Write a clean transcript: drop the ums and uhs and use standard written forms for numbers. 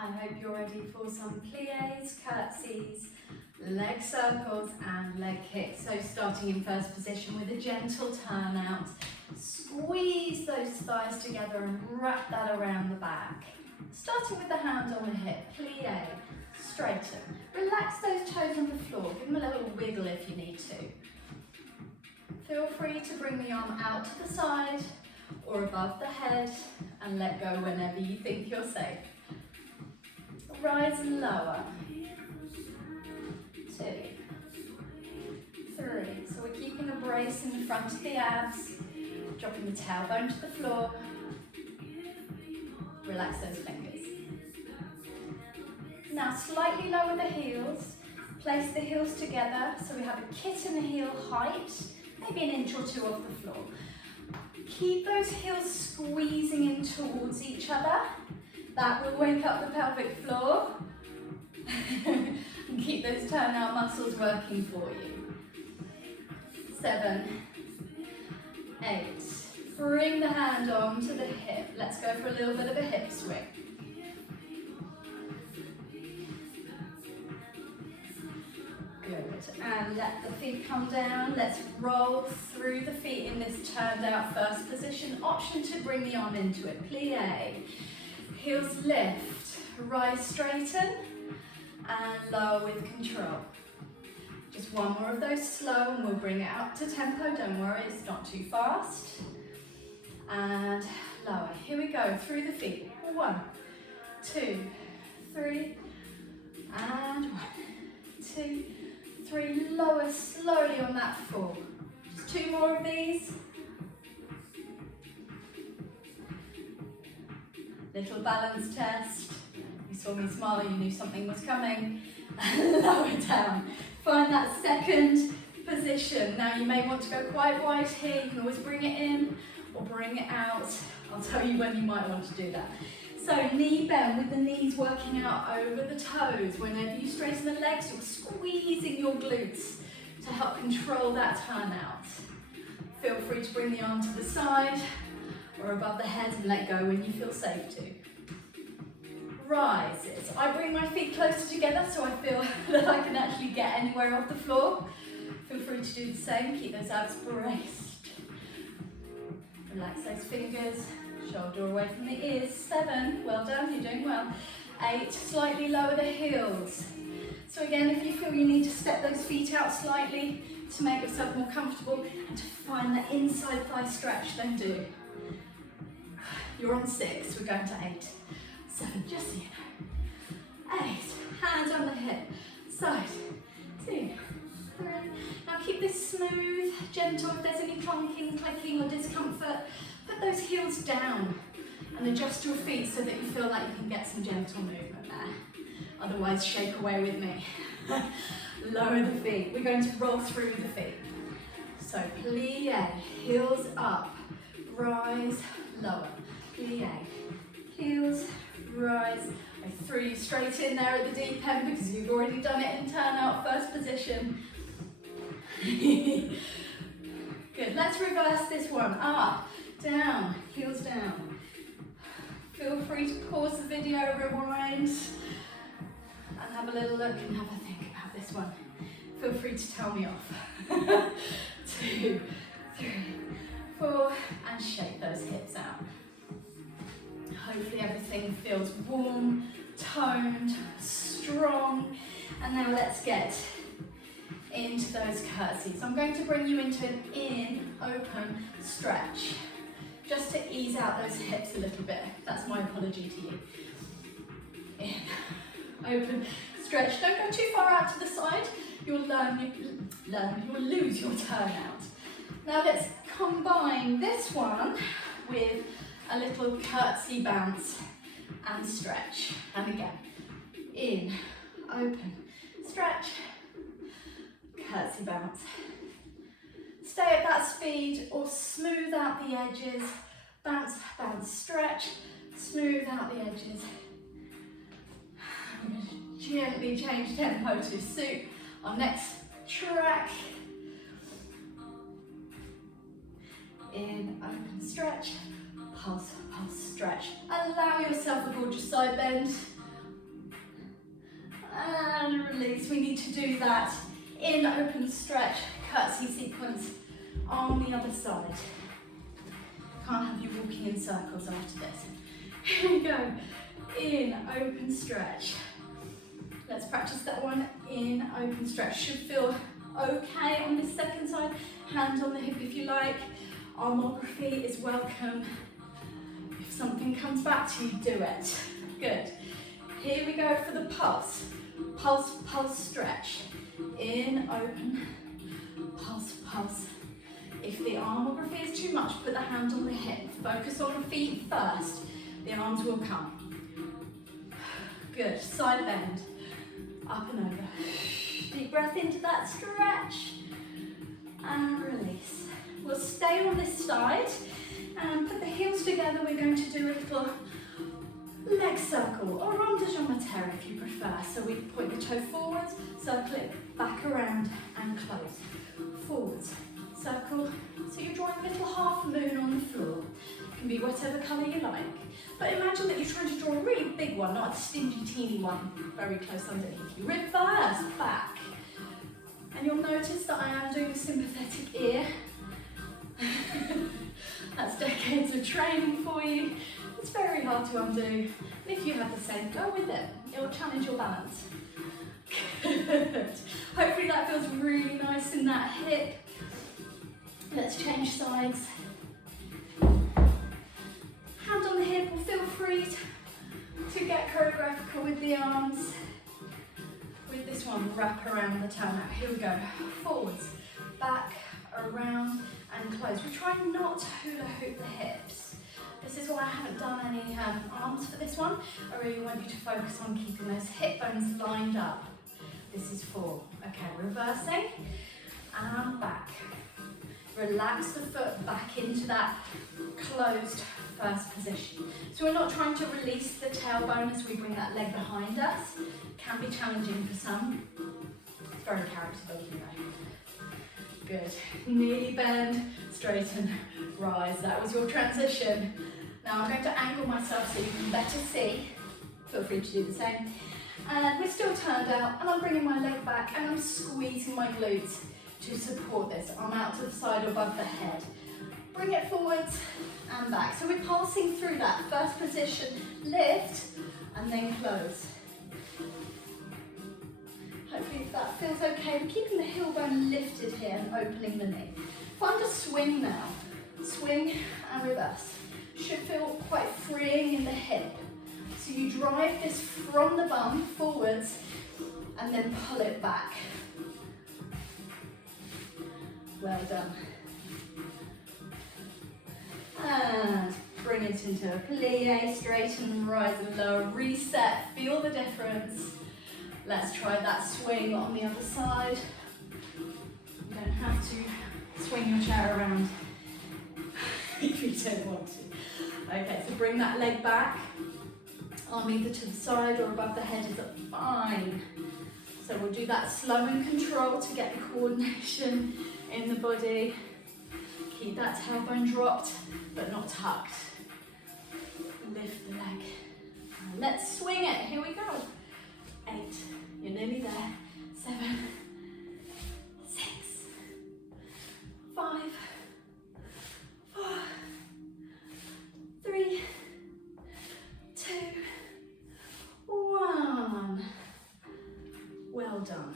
I hope you're ready for some pliés, curtsies, leg circles and leg kicks. So starting in first position with a gentle turnout, squeeze those thighs together and wrap that around the back. Starting with the hand on the hip, plié, straighten. Relax those toes on the floor, give them a little wiggle if you need to. Feel free to bring the arm out to the side or above the head and let go whenever you think you're safe. Rise and lower. 2, 3. So we're keeping a brace in the front of the abs, dropping the tailbone to the floor. Relax those fingers. Now slightly lower the heels. Place the heels together so we have a kitten heel height, maybe an inch or two off the floor. Keep those heels squeezing in towards each other. That will wake up the pelvic floor. And keep those turnout muscles working for you. 7, 8. Bring the hand on to the hip. Let's go for a little bit of a hip swing. Good. And let the feet come down. Let's roll through the feet in this turned out first position. Option to bring the arm into it. Plié. Heels lift. Rise, straighten. And lower with control. Just one more of those slow and we'll bring it up to tempo. Don't worry, it's not too fast. And lower. Here we go, through the feet. 1, 2, 3. And 1, 2, 3. Lower slowly on that 4. Just 2 more of these. Little balance test. You saw me smile, you knew something was coming. Lower down. Find that second position. Now you may want to go quite wide here. You can always bring it in or bring it out. I'll tell you when you might want to do that. So knee bend with the knees working out over the toes. Whenever you straighten the legs, you're squeezing your glutes to help control that turnout. Feel free to bring the arm to the side or above the head and let go when you feel safe to. Rises. I bring my feet closer together so I feel that I can actually get anywhere off the floor. Feel free to do the same. Keep those abs braced. Relax those fingers. Shoulder away from the ears. 7. Well done. You're doing well. 8. Slightly lower the heels. So again, if you feel you need to step those feet out slightly to make yourself more comfortable and to find that inside thigh stretch, then do. You're on 6. We're going to 8. 7, just so you know. 8, hands on the hip, side, 2, 3. Now keep this smooth, gentle. If there's any clunking, clicking or discomfort, put those heels down and adjust your feet so that you feel like you can get some gentle movement there. Otherwise, shake away with me. Lower the feet. We're going to roll through the feet. So plié, heels up, rise, lower, plié, heels, rise. I threw you straight in there at the deep end because you've already done it in turnout, first position. Good, let's reverse this one. Up, down, heels down. Feel free to pause the video, rewind, and have a little look and have a think about this one. Feel free to tell me off. 2, 3, 4, and shake those hips out. Hopefully everything feels warm, toned, strong. And now let's get into those curtsies. I'm going to bring you into an in, open stretch, just to ease out those hips a little bit. That's my apology to you. In, open, stretch. Don't go too far out to the side. You'll lose your turnout. Now let's combine this one with a little curtsy bounce and stretch. And again, in, open, stretch, curtsy bounce. Stay at that speed or smooth out the edges. Bounce, bounce, stretch, smooth out the edges. I'm going to gently change tempo to suit our next track. In, open, stretch. Pulse, pulse, stretch. Allow yourself a gorgeous side bend. and release. We need to do that in open stretch, curtsy sequence on the other side. Can't have you walking in circles after this. Here we go, in open stretch. Let's practice that one in open stretch. Should feel okay on this second side. Hand on the hip if you like. Armography is welcome. If something comes back to you, do it. Good. Here we go for the pulse. Pulse, pulse, stretch. In, open, pulse, pulse. If the armography is too much, put the hand on the hip. Focus on the feet first. The arms will come. Good. Side bend. Up and over. Deep breath into that stretch. And release. We'll stay on this side and put the heels together. We're going to do a little leg circle or rond de jambe if you prefer. So we point the toe forwards, circle it back around and close. Forwards, circle. So you're drawing a little half moon on the floor. It can be whatever colour you like. But imagine that you're trying to draw a really big one, not a stingy, teeny one, very close underneath you. Reverse, back. And you'll notice that I am doing a sympathetic ear. That's decades of training for you. It's very hard to undo. And if you have the same, go with it. It will challenge your balance. Good. Hopefully that feels really nice in that hip. Let's change sides. Hand on the hip, or feel free to get choreographical with the arms. With this one, wrap around the turnout. Here we go. Forwards, back, around, and close. We're trying not to hula hoop the hips. This is why I haven't done any arms for this one. I really want you to focus on keeping those hip bones lined up. This is 4. Okay, reversing, and back. Relax the foot back into that closed first position. So we're not trying to release the tailbone as we bring that leg behind us. Can be challenging for some. It's very character building though. Good. Nearly bend, straighten, rise. That was your transition. Now I'm going to angle myself so you can better see. Feel free to do the same. And we're still turned out, and I'm bringing my leg back and I'm squeezing my glutes to support this. Arm out to the side above the head. Bring it forwards and back. So we're passing through that first position, lift, and then close. Hopefully that feels okay. We're keeping the heel bone lifted here and opening the knee. Find a swing now. Swing and reverse. Should feel quite freeing in the hip. So you drive this from the bum forwards and then pull it back. Well done. And bring it into a plie, straighten, rise and lower, reset, feel the difference. Let's try that swing on the other side. You don't have to swing your chair around if you don't want to. Okay, so bring that leg back. Arm either to the side or above the head is fine. So we'll do that slow and controlled to get the coordination in the body. Keep that tailbone dropped, but not tucked. Lift the leg. And let's swing it. Here we go. 8. You're nearly there. 7. 6. 5. 4. 3. 2. 1. Well done.